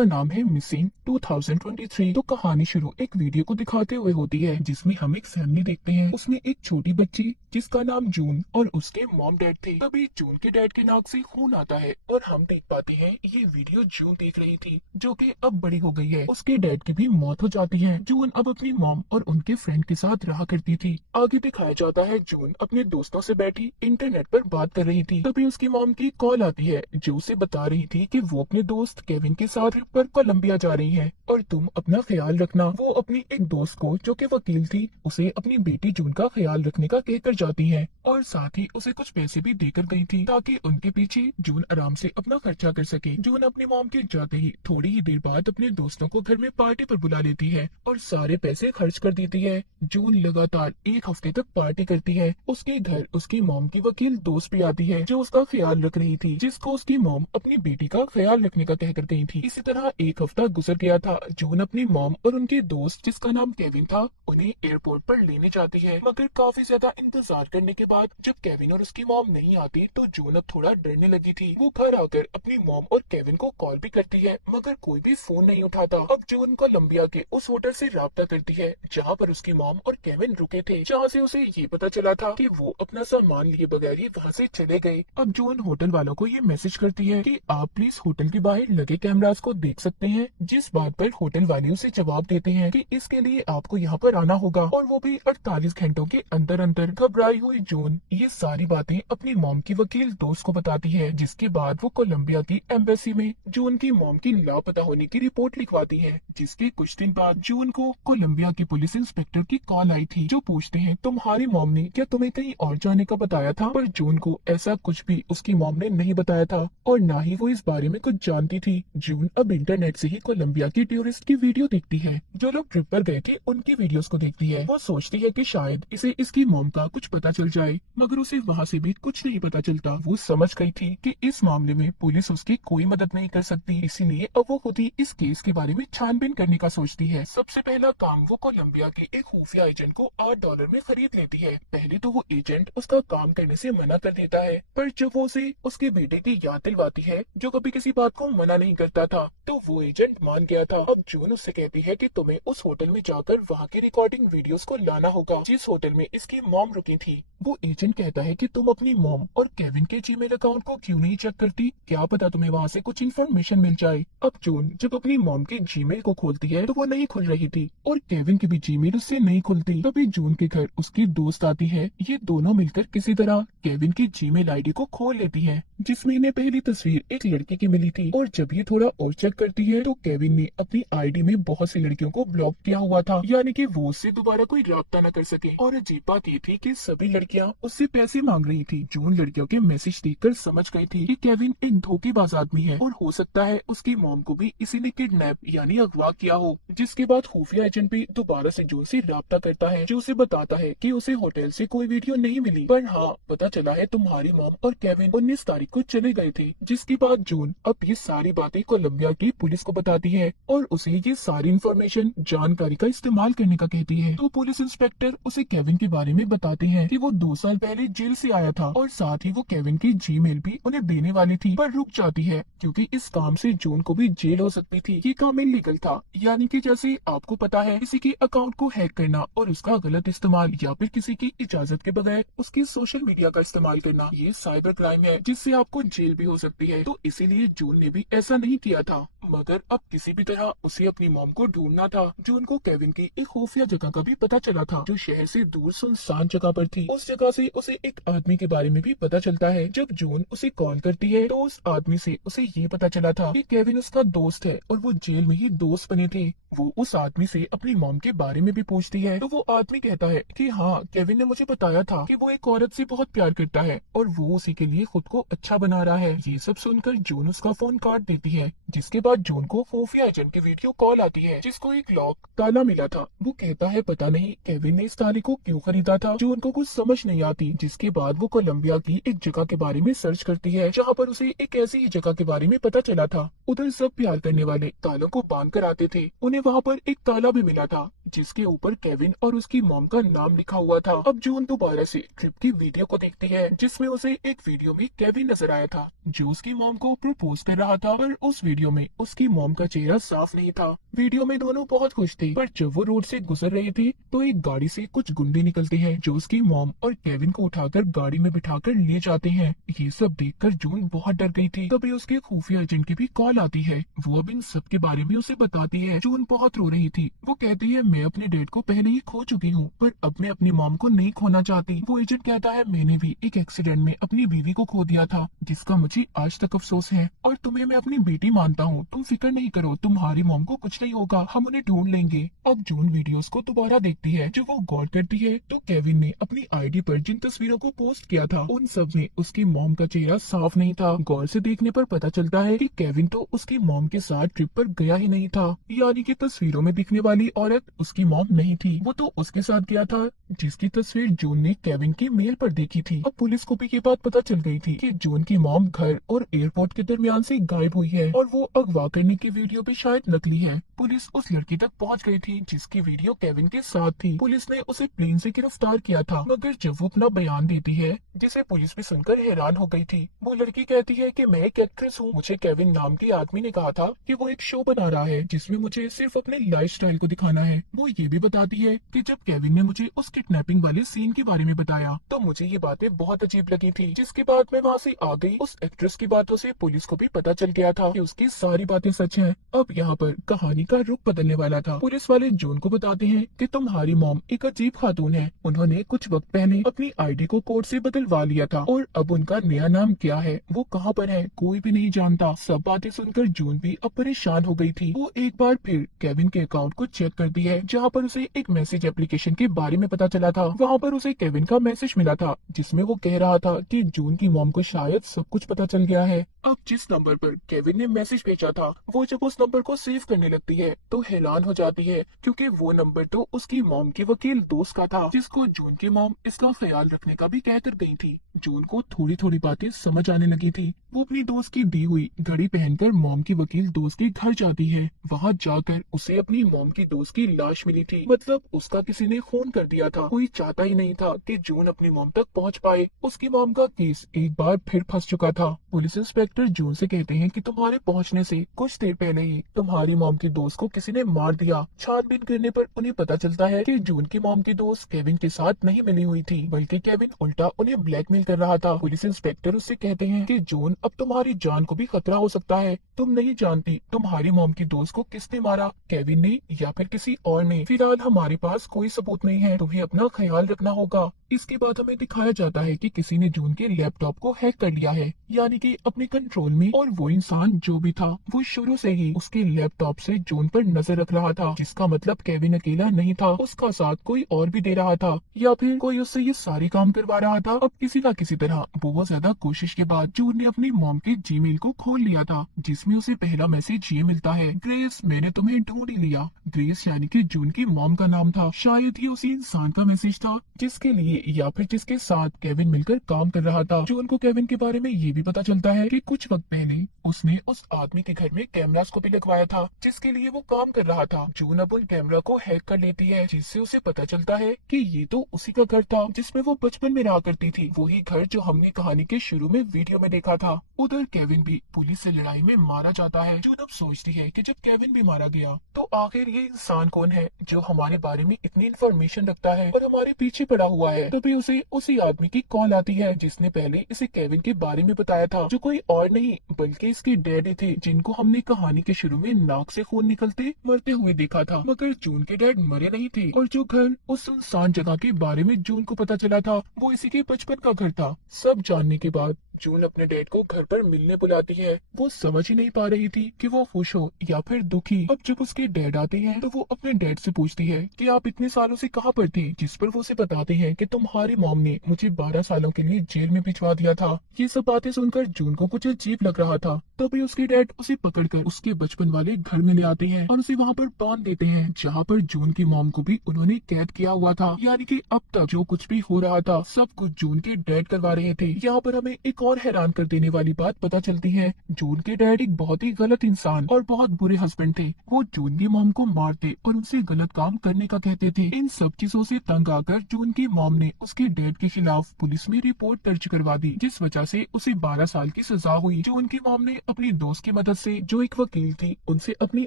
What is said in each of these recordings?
का नाम है मिसिंग 2023। तो कहानी शुरू एक वीडियो को दिखाते हुए होती है जिसमें हम एक फैमिली देखते हैं। उसमें एक छोटी बच्ची जिसका नाम जून और उसके मॉम डैड थे। तभी जून के डैड के नाक से खून आता है और हम देख पाते हैं ये वीडियो जून देख रही थी जो कि अब बड़ी हो गई है। उसके डैड की भी मौत हो जाती है। जून अब अपनी मॉम और उनके फ्रेंड के साथ रहा करती थी। आगे दिखाया जाता है जून अपने दोस्तों से बैठी इंटरनेट पर बात कर रही थी। तभी उसकी मॉम की कॉल आती है जो उसे बता रही थी कि वो अपने दोस्त केविन के साथ पर कोलंबिया जा रही है और तुम अपना ख्याल रखना। वो अपनी एक दोस्त को जो कि वकील थी उसे अपनी बेटी जून का ख्याल रखने का कहकर जाती है और साथ ही उसे कुछ पैसे भी देकर गई थी ताकि उनके पीछे जून आराम से अपना खर्चा कर सके। जून अपनी मॉम के जाते ही थोड़ी ही देर बाद अपने दोस्तों को घर में पार्टी पर बुला लेती है और सारे पैसे खर्च कर देती है। जून लगातार एक हफ्ते तक पार्टी करती है। उसके घर उसकी मॉम की वकील दोस्त भी आती है जो उसका ख्याल रख रही थी, जिसको उसकी मॉम अपनी बेटी का ख्याल रखने का कहकर गई थी। इसी तरह एक हफ्ता गुजर गया था। जून अपनी मॉम और उनके दोस्त जिसका नाम केविन था उन्हें एयरपोर्ट पर लेने जाती है, मगर काफी ज्यादा इंतजार करने के बाद जब केविन और उसकी मॉम नहीं आती तो जून अब थोड़ा डरने लगी थी। वो घर आकर अपनी मॉम और केविन को कॉल भी करती है मगर कोई भी फोन नहीं उठाता। अब जून कोलंबिया के उस होटल से राब्ता करती है जहाँ पर उसकी मॉम और केविन रुके थे, जहाँ से उसे ये पता चला था कि वो अपना सामान लिए बगैर ही वहाँ से चले गए। अब जून होटल वालों को ये मैसेज करती है कि आप प्लीज होटल के बाहर लगे कैमरास को देख सकते हैं, जिस बात पर होटल वाले उसे जवाब देते हैं कि इसके लिए आपको यहाँ पर आना होगा और वो भी 48 घंटों के अंदर अंदर। घबराई हुई जून ये सारी बातें अपनी मॉम की वकील दोस्त को बताती है, जिसके बाद वो कोलंबिया की एम्बेसी में जून की मॉम की लापता होने की रिपोर्ट लिखवाती है। जिसके कुछ दिन बाद जून को कोलंबिया की पुलिस इंस्पेक्टर की कॉल आई थी जो पूछते हैं तुम्हारी मॉम ने क्या तुम्हें कहीं और जाने का बताया था। पर जून को ऐसा कुछ भी उसकी मॉम ने नहीं बताया था और न ही वो इस बारे में कुछ जानती थी। जून अब इंटरनेट से ही कोलंबिया की टूरिस्ट की वीडियो देखती है। जो लोग ट्रिप पर गए थे उनकी वीडियोस को देखती है। वो सोचती है कि शायद इसे इसकी मॉम का कुछ पता चल जाए, मगर उसे वहाँ से भी कुछ नहीं पता चलता। वो समझ गई थी कि इस मामले में पुलिस उसकी कोई मदद नहीं कर सकती, इसीलिए अब वो खुद ही इस केस के बारे में छानबीन करने का सोचती है। सबसे पहला काम वो कोलंबिया के एक खुफिया एजेंट को $8 में खरीद लेती है। पहले तो वो एजेंट उसका काम करने से मना कर देता है, पर जब वो उसे उसके बेटे की याद दिलवाती है जो कभी किसी बात को मना नहीं करता था तो वो एजेंट मान गया था। अब जून उससे कहती है कि तुम्हें उस होटल में जाकर वहाँ की रिकॉर्डिंग वीडियोस को लाना होगा जिस होटल में इसकी मॉम रुकी थी। वो एजेंट कहता है कि तुम अपनी मॉम और केविन के जीमेल अकाउंट को क्यों नहीं चेक करती, क्या पता तुम्हें वहाँ से कुछ इन्फॉर्मेशन मिल जाए। अब जून जब अपनी मॉम के जीमेल को खोलती है तो वो नहीं खुल रही थी और केविन की भी जीमेल उससे नहीं खुलती। तभी जून के घर उसकी दोस्त आती है। ये दोनों मिलकर किसी तरह केविन की जीमेल आईडी को खोल लेती है, जिसमें इन्हें पहली तस्वीर एक लड़के की मिली थी और जब ये थोड़ा और चेक करती है तो केविन ने अपनी आईडी में बहुत सी लड़कियों को ब्लॉक किया हुआ था, यानी कि वो उससे दोबारा कोई राब्ता न कर सके। और अजीब बात ये थी कि सभी लड़कियां उससे पैसे मांग रही थी। जून लड़कियों के मैसेज देखकर समझ गई थी कि केविन एक धोखेबाज आदमी है और हो सकता है उसकी मॉम को भी इसी ने किडनैप यानी अगवा किया हो। जिसके बाद खुफिया एजेंट भी दोबारा से जून से राब्ता करता है जो उसे बताता है कि उसे होटल से कोई वीडियो नहीं मिली, पर हाँ पता चला है तुम्हारी मॉम और केविन 19 तारीख को चले गए थे। जिसके बाद जून अब ये सारी बातें कोलंबिया की पुलिस को बताती है और उसे ये सारी इंफॉर्मेशन जानकारी का इस्तेमाल करने का कहती है। तो पुलिस इंस्पेक्टर उसे केविन के बारे में बताते हैं कि वो 2 साल पहले जेल से आया था और साथ ही वो केविन की जीमेल भी उन्हें देने वाली थी, पर रुक जाती है क्योंकि इस काम से जून को भी जेल हो सकती थी। ये काम इलीगल था, यानी कि जैसे आपको पता है किसी के अकाउंट को हैक करना और उसका गलत इस्तेमाल या फिर किसी की इजाजत के बगैर उसकी सोशल मीडिया का इस्तेमाल करना ये साइबर क्राइम है जिससे आपको जेल भी हो सकती है। तो इसीलिए जून ने भी ऐसा नहीं किया था, मगर अब किसी भी तरह उसे अपनी मॉम को ढूंढना था। जून को केविन की एक खुफिया जगह का भी पता चला था जो शहर से दूर सुनसान जगह पर थी। उस जगह से उसे एक आदमी के बारे में भी पता चलता है। जब जून उसे कॉल करती है तो उस आदमी से उसे ये पता चला था कि केविन उसका दोस्त है और वो जेल में ही दोस्त बने थे। वो उस आदमी से अपनी मॉम के बारे में भी पूछती है तो वो आदमी कहता है कि हाँ केविन ने मुझे बताया था कि वो एक औरत से बहुत प्यार करता है और वो उसी के लिए खुद को अच्छा बना रहा है। ये सब सुनकर जून उसका फोन काट देती है। जिसके बाद जून को खुफिया एजेंट की वीडियो कॉल आती है जिसको एक लॉक ताला मिला था। वो कहता है पता नहीं केविन ने इस ताले को क्यों खरीदा था। जून को कुछ समझ नहीं आती। जिसके बाद वो कोलंबिया की एक जगह के बारे में सर्च करती है जहाँ पर उसे एक ऐसी ही जगह के बारे में पता चला था। उधर सब प्यार करने वाले तालों को बांध कर आते थे। उन्हें वहाँ पर एक ताला भी मिला था जिसके ऊपर केविन और उसकी मॉम का नाम लिखा हुआ था। अब जून दोबारा से ट्रिप की वीडियो को देखती है, जिसमें उसे एक वीडियो में केविन नजर आया था जो उसकी मॉम को प्रपोज कर रहा था, पर उस वीडियो में उसकी मॉम का चेहरा साफ नहीं था। वीडियो में दोनों बहुत खुश थे, पर जब वो रोड से गुजर रहे थे तो एक गाड़ी से कुछ गुंडे निकलते हैं जो उसकी मॉम और केविन को उठाकर गाड़ी में बिठाकर ले जाते हैं। ये सब देखकर जून बहुत डर गई थी। तभी उसके खुफिया एजेंट की भी कॉल आती है। वो अब इन सब के बारे में उसे बताती है। जून बहुत रो रही थी। वो कहती है, मैं अपने डैड को पहले ही खो चुकी हूँ, पर अब मैं अपनी मॉम को नहीं खोना चाहती। वो एजेंट कहता है, मैंने भी एक एक्सीडेंट में अपनी बीवी को खो दिया था, जिसका मुझे आज तक अफसोस है, और तुम्हें मैं अपनी बेटी मानता हूँ। तुम फिक्र नहीं करो, तुम्हारी मॉम को कुछ नहीं होगा, हम उन्हें ढूंढ लेंगे। अब जून वीडियोस को दोबारा देखती है। जब वो गौर करती है तो केविन ने अपनी आईडी पर जिन तस्वीरों को पोस्ट किया था उन सब में उसकी मॉम का चेहरा साफ नहीं था। गौर से देखने पर पता चलता है कि केविन तो उसकी मॉम के साथ ट्रिप पर गया ही नहीं था, यानी कि तस्वीरों में दिखने वाली औरत उसकी मॉम नहीं थी। वो तो उसके साथ गया था जिसकी तस्वीर जून ने केविन की मेल पर देखी थी। अब पुलिस को भी ये बात पता चल गई थी कि जून की मॉम घर और एयरपोर्ट के दरमियान से गायब हुई है, और वो अगवा करने की वीडियो भी शायद नकली है। पुलिस उस लड़की तक पहुंच गई थी जिसकी वीडियो केविन के साथ थी। पुलिस ने उसे प्लेन से गिरफ्तार किया था, मगर जब वो अपना बयान देती है, जिसे पुलिस भी सुनकर हैरान हो गई थी, वो लड़की कहती है कि मैं एक एक्ट्रेस हूँ। मुझे केविन नाम के आदमी ने कहा था कि वो एक शो बना रहा है जिसमें मुझे सिर्फ अपने लाइफस्टाइल को दिखाना है। वो ये भी बताती है कि जब केविन ने मुझे उस किडनैपिंग वाले सीन के बारे में बताया तो मुझे ये बातें बहुत अजीब लगी थी, जिसके बाद मैं वहाँ से आ गई। उस एक्ट्रेस की बातों से पुलिस को भी पता चल गया था कि उसकी सारी बातें सच हैं। अब यहाँ पर कहानी का रुख बदलने वाला था। पुलिस वाले जून को बताते हैं कि तुम्हारी मॉम एक अजीब खातून है, उन्होंने कुछ वक्त पहले अपनी आईडी को कोर्ट से बदलवा लिया था, और अब उनका नया नाम क्या है, वो कहाँ पर है, कोई भी नहीं जानता। सब बातें सुनकर जून भी अब परेशान हो गई थी। वो एक बार फिर केविन के अकाउंट को चेक करती है, जहाँ पर उसे एक मैसेज एप्लीकेशन के बारे में पता चला था। वहाँ पर उसे केविन का मैसेज मिला था जिसमें वो कह रहा था कि जून की मॉम को शायद सब कुछ पता चल गया है। अब जिस नंबर पर केविन ने मैसेज भेजा था, वो जब उस नंबर को सेव करने लगती है तो हैरान हो जाती है, क्योंकि वो नंबर तो उसकी मॉम के वकील दोस्त का था, जिसको जून की मॉम इसका ख्याल रखने का भी कहकर गई थी। जून को थोड़ी थोड़ी बातें समझ आने लगी थी। वो अपनी दोस्त की दी हुई घड़ी पहनकर मॉम की वकील दोस्त के घर जाती है। वहाँ जाकर उसे अपनी मॉम की दोस्त की लाश मिली थी, मतलब उसका किसी ने खून कर दिया था। कोई चाहता ही नहीं था कि जून अपनी मॉम तक पहुँच पाए। उसकी मॉम का केस एक बार फिर फंस चुका था। पुलिस इंस्पेक्टर जून से कहते हैं कि तुम्हारे पहुँचने से कुछ देर पहले ही तुम्हारी मॉम की दोस्त को किसी ने मार दिया। छानबीन करने पर उन्हें पता चलता है कि जून की मॉम की दोस्त केविन के साथ नहीं मिली हुई थी, बल्कि केविन उल्टा उन्हें ब्लैकमेल कर रहा था। पुलिस इंस्पेक्टर उससे कहते हैं कि जून, अब तुम्हारी जान को भी खतरा हो सकता है। तुम नहीं जानती तुम्हारी मॉम की दोस्त को किसने मारा, केविन ने या फिर किसी और ने। फिलहाल हमारे पास कोई सबूत नहीं है, तुम्हें अपना ख्याल रखना होगा। इसके बाद हमें दिखाया जाता है कि किसी ने जून के लैपटॉप को हैक कर लिया है, यानी कि अपने कंट्रोल में, और वो इंसान जो भी था वो शुरू से ही उसके लैपटॉप से जून पर नजर रख रहा था, जिसका मतलब केविन अकेला नहीं था, उसका साथ कोई और भी दे रहा था, या फिर कोई उससे ये सारे काम करवा रहा था। अब किसी न किसी तरह बहुत ज्यादा कोशिश के बाद जून ने अपनी मॉम के जीमेल को खोल लिया था, जिसमें उसे पहला मैसेज ये मिलता है, ग्रेस, मैंने तुम्हें ढूंढ ही लिया। ग्रेस यानी कि जून की मॉम का नाम था। शायद ये उसी इंसान का मैसेज था जिसके लिए या फिर जिसके साथ केविन मिलकर काम कर रहा था। जून को केविन के बारे में ये भी पता चलता है कि कुछ वक्त पहले उसने उस आदमी के घर में कैमरास को भी लगवाया था जिसके लिए वो काम कर रहा था। जून अब उन कैमरा को हैक कर लेती है, जिससे उसे पता चलता है कि ये तो उसी का घर था जिसमें वो बचपन में रहा करती थी, वही घर जो हमने कहानी के शुरू में वीडियो में देखा था। उधर केविन भी पुलिस से लड़ाई में मारा जाता है। जून अब सोचती है कि जब केविन भी मारा गया तो आखिर ये इंसान कौन है जो हमारे बारे में इतनी इन्फॉर्मेशन रखता है और हमारे पीछे पड़ा हुआ है। तभी उसे उसी आदमी की कॉल आती है जिसने पहले इसे केविन के बारे में बताया था, जो कोई और नहीं बल्कि इसके डैडी थे, जिनको हमने कहानी के शुरू में नाक से खून निकलते मरते हुए देखा था। मगर जून के डैड मरे नहीं थे, और जो घर उस सुनसान जगह के बारे में जून को पता चला था वो इसी के बचपन का घर था। सब जानने के बाद जून अपने डैड को घर पर मिलने बुलाती है। वो समझ ही नहीं पा रही थी कि वो खुश हो या फिर दुखी। अब जब उसके डैड आते हैं तो वो अपने डैड से पूछती है कि आप इतने सालों से कहाँ पर थे, जिस पर वो उसे बताते हैं कि तुम्हारी मॉम ने मुझे 12 सालों के लिए जेल में भिजवा दिया था। ये सब बातें सुनकर जून को कुछ अजीब लग रहा था। तभी उसके डैड उसे पकड़कर उसके बचपन वाले घर में ले आते हैं और उसे वहाँ पर बांध देते हैं, जहाँ पर जून की मॉम को भी उन्होंने कैद किया हुआ था। यानी कि अब तक जो कुछ भी हो रहा था सब कुछ जून के डैड करवा रहे थे। यहाँ पर हमें एक और हैरान कर देने वाली बात पता चलती है। जून के डैड एक बहुत ही गलत इंसान और बहुत बुरे हस्बैंड थे। वो जून की मॉम को मारते और उनसे गलत काम करने का कहते थे। इन सब चीजों से तंग आकर जून की मॉम ने उसके डैड के खिलाफ पुलिस में रिपोर्ट दर्ज करवा दी, जिस वजह से उसे 12 साल की सजा हुई। जून की मॉम ने अपनी दोस्त की मदद से, जो एक वकील थी, उनसे अपनी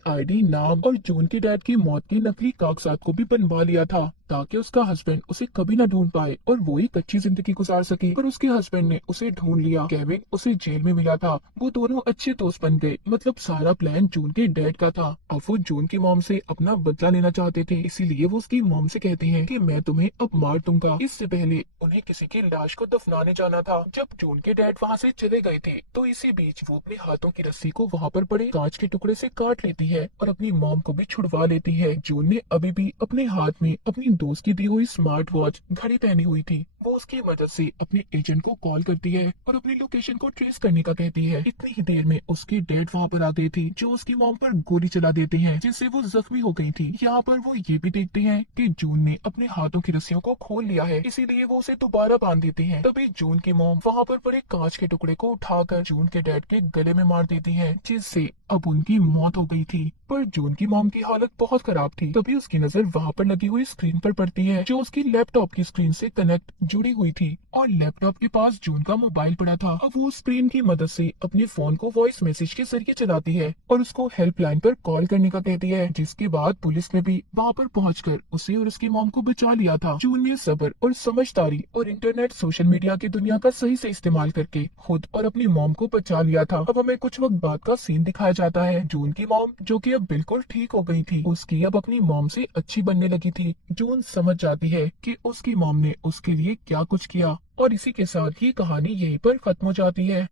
आईडी, नाम और जून के डैड की मौत के नकली कागजात को भी बनवा लिया था, ताकि उसका हस्बैंड उसे कभी न ढूंढ पाए और वो एक अच्छी जिंदगी गुजार सके। पर उसके हस्बैंड ने उसे ढूंढ लिया। केविन उसे जेल में मिला था। वो दोनों अच्छे दोस्त बन गए। मतलब सारा प्लान जून के डैड का था। अब वो जून की मॉम से अपना बदला लेना चाहते थे, इसीलिए वो उसकी मॉम से कहते हैं कि मैं तुम्हें अब मार दूंगा। इससे पहले उन्हें किसी की लाश को दफनाने जाना था। जब जून के डैड वहाँ से चले गए थे, तो इसी बीच वो अपने हाथों की रस्सी को वहाँ पर पड़े कांच के टुकड़े से काट लेती है और अपनी मॉम को भी छुड़वा लेती है। जून ने अभी भी अपने हाथ में अपनी दोस्त की दी हुई स्मार्ट वॉच घड़ी पहनी हुई थी। वो उसकी मदद से अपने एजेंट को कॉल करती है और अपनी लोकेशन को ट्रेस करने का कहती है। इतनी ही देर में उसके डैड वहाँ पर आते थे, जो उसकी मॉम पर गोली चला देते हैं, जिससे वो जख्मी हो गई थी। यहाँ पर वो ये भी देखते हैं कि जून ने अपने हाथों की रस्सियों को खोल लिया है, इसीलिए वो उसे दोबारा बांध देती हैं। तभी जून की मॉम वहाँ पर पड़े कांच के टुकड़े को उठाकर जून के डैड के गले में मार देती है, जिससे अब उनकी मौत हो गई थी। पर जून की मॉम की हालत बहुत खराब थी। तभी उसकी नजर वहाँ पर लगी हुई स्क्रीन पर पड़ती है, जो उसकी लैपटॉप की स्क्रीन से कनेक्ट जुड़ी हुई थी और लैपटॉप के पास जून का मोबाइल पड़ा था। अब वो स्क्रीन की मदद से अपने फोन को वॉइस मैसेज के जरिए चलाती है और उसको हेल्पलाइन पर कॉल करने का कहती है, जिसके बाद पुलिस ने भी वहाँ पर पहुंचकर उसे और उसकी मॉम को बचा लिया था। जून ने सब्र और समझदारी और इंटरनेट, सोशल मीडिया की दुनिया का सही से इस्तेमाल करके खुद और अपनी मॉम को बचा लिया था। अब हमें कुछ वक्त बाद का सीन दिखाया जाता है। जून की मॉम, जो कि अब बिल्कुल ठीक हो गई थी, उसकी अब अपनी मॉम से अच्छी बनने लगी थी। जून समझ जाती है कि उसकी मॉम ने उसके लिए क्या कुछ किया और इसी के साथ ये कहानी यहीं पर खत्म हो जाती है।